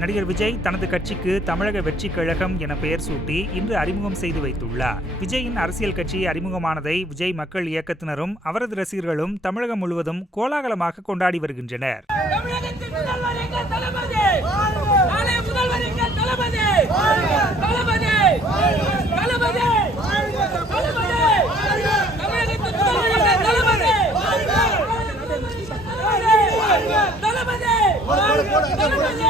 நடிகர் விஜய் தனது கட்சிக்கு தமிழக வெற்றி கழகம் என பெயர் சூட்டி இன்று அறிமுகம் செய்து வைத்துள்ளார். விஜயின் அரசியல் கட்சி அறிமுகமானதை விஜய் மக்கள் இயக்கத்தினரும் அவரது ரசிகர்களும் தமிழகம் முழுவதும் கோலாகலமாக கொண்டாடி வருகின்றனர். தளபதி!